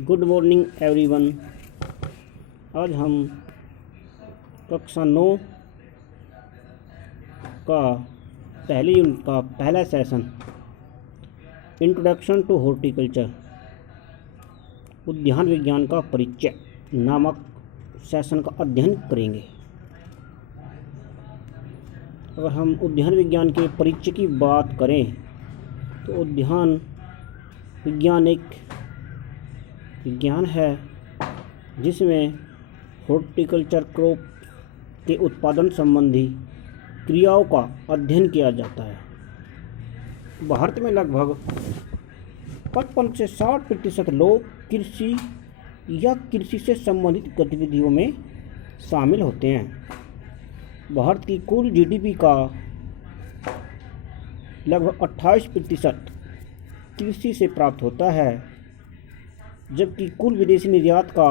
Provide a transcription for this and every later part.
Good morning everyone. आज हम कक्षा 9 का पहली यूनिट का पहला सेशन इंट्रोडक्शन टू हॉर्टिकल्चर उद्यान विज्ञान का परिचय नामक सेशन का अध्ययन करेंगे। अगर हम उद्यान विज्ञान के परिचय की बात करें तो उद्यान विज्ञान एक विज्ञान है जिसमें हॉर्टिकल्चर क्रॉप के उत्पादन संबंधी क्रियाओं का अध्ययन किया जाता है। भारत में लगभग 55 से 60% लोग कृषि या कृषि से संबंधित गतिविधियों में शामिल होते हैं। भारत की कुल जीडीपी का लगभग 28% कृषि से प्राप्त होता है, जबकि कुल विदेशी निर्यात का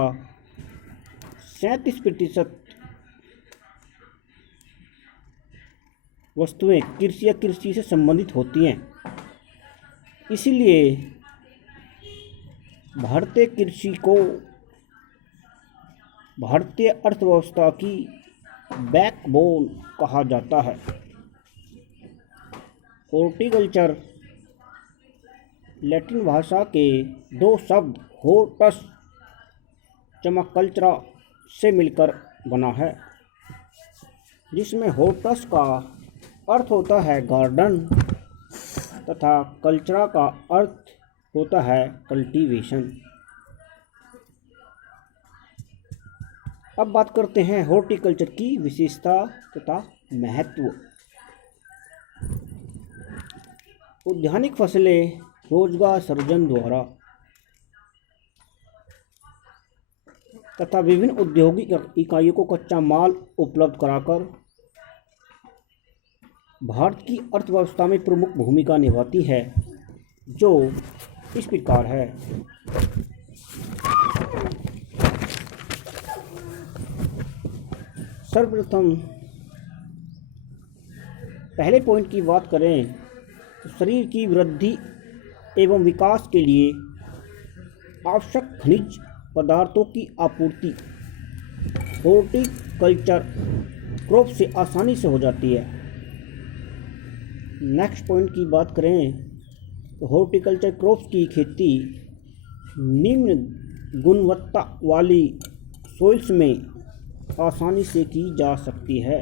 37% वस्तुएं कृषि या कृषि से संबंधित होती हैं। इसलिए भारतीय कृषि को भारतीय अर्थव्यवस्था की बैकबोन कहा जाता है। हॉर्टिकल्चर लैटिन भाषा के दो शब्द हॉर्टस कल्चरा से मिलकर बना है, जिसमें हॉर्टस का अर्थ होता है गार्डन तथा कल्चरा का अर्थ होता है कल्टीवेशन। अब बात करते हैं हॉर्टिकल्चर की विशेषता तथा महत्व। उद्यानिक फसलें रोजगार सृजन द्वारा तथा विभिन्न औद्योगिक इकाइयों को कच्चा माल उपलब्ध कराकर भारत की अर्थव्यवस्था में प्रमुख भूमिका निभाती है, जो इस प्रकार है। सर्वप्रथम पहले पॉइंट की बात करें तो शरीर की वृद्धि एवं विकास के लिए आवश्यक खनिज पदार्थों की आपूर्ति हॉर्टिकल्चर क्रॉप से आसानी से हो जाती है। नेक्स्ट पॉइंट की बात करें तो हॉर्टिकल्चर क्रॉप्स की खेती निम्न गुणवत्ता वाली सॉइल्स में आसानी से की जा सकती है।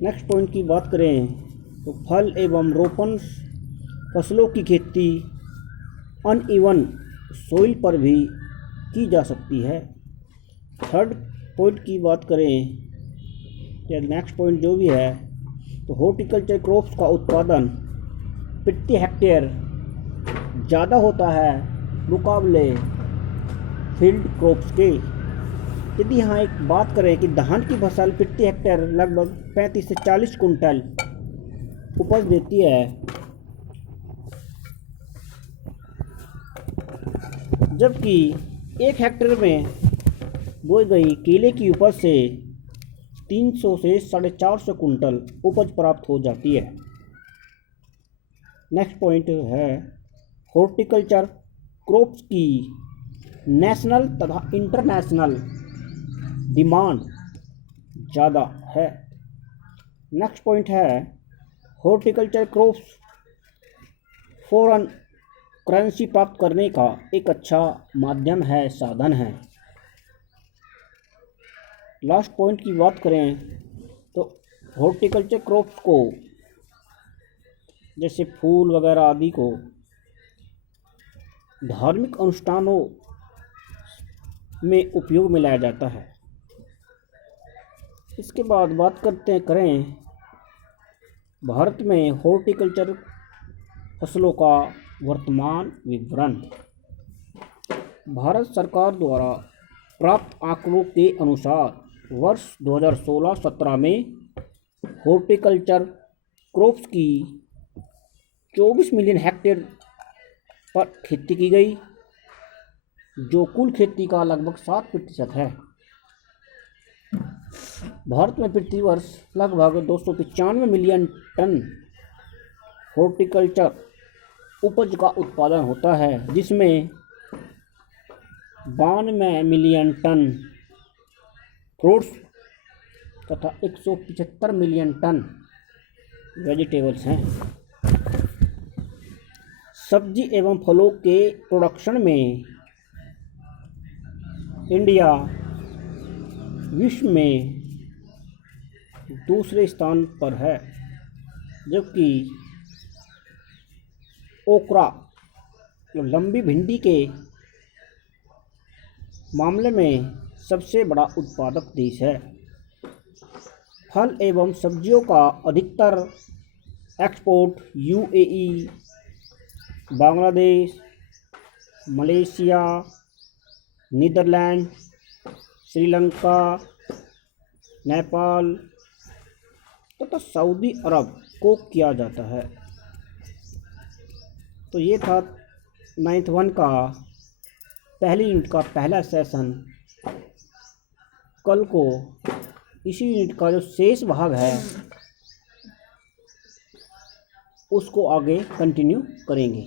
नेक्स्ट पॉइंट की बात करें तो फल एवं रोपण फसलों की खेती अनइवन सोइल पर भी की जा सकती है। थर्ड पॉइंट की बात करें या नेक्स्ट पॉइंट जो भी है तो हॉर्टिकल्चर क्रॉप्स का उत्पादन प्रति हेक्टेयर ज़्यादा होता है मुकाबले फील्ड क्रॉप्स के। यदि यहाँ एक बात करें कि धान की फसल प्रति हेक्टेयर लगभग 35 से 40 कुंटल उपज देती है, जबकि 1 हेक्टेयर में बोई गई केले की उपज से 300 से 450 कुंटल उपज प्राप्त हो जाती है। नेक्स्ट पॉइंट है हॉर्टिकल्चर क्रॉप्स की नेशनल तथा इंटरनेशनल डिमांड ज़्यादा है। नेक्स्ट पॉइंट है हॉर्टिकल्चर क्रॉप्स फॉरेन करेंसी प्राप्त करने का एक अच्छा माध्यम है, साधन है। लास्ट पॉइंट की बात करें तो हॉर्टिकल्चर क्रॉप्स को जैसे फूल वगैरह आदि को धार्मिक अनुष्ठानों में उपयोग में लाया जाता है। इसके बाद बात करें भारत में हॉर्टिकल्चर फसलों का वर्तमान विवरण। भारत सरकार द्वारा प्राप्त आंकड़ों के अनुसार वर्ष 2016-17 में हॉर्टिकल्चर क्रॉप्स की 24 मिलियन हेक्टेयर पर खेती की गई, जो कुल खेती का लगभग 7% है। भारत में प्रति वर्ष लगभग 295 मिलियन टन हॉर्टिकल्चर उपज का उत्पादन होता है, जिसमें 92 मिलियन टन फ्रूट्स तथा 175 मिलियन टन वेजिटेबल्स हैं। सब्जी एवं फलों के प्रोडक्शन में इंडिया विश्व में दूसरे स्थान पर है, जबकि ओकरा लंबी भिंडी के मामले में सबसे बड़ा उत्पादक देश है। फल एवं सब्जियों का अधिकतर export UAE, Bangladesh, Malaysia, Netherland, Sri Lanka, Nepal तथा सऊदी अरब को किया जाता है। तो ये था 9th 1 का पहली यूनिट का पहला सेशन। कल को इसी यूनिट का जो शेष भाग है उसको आगे कंटिन्यू करेंगे।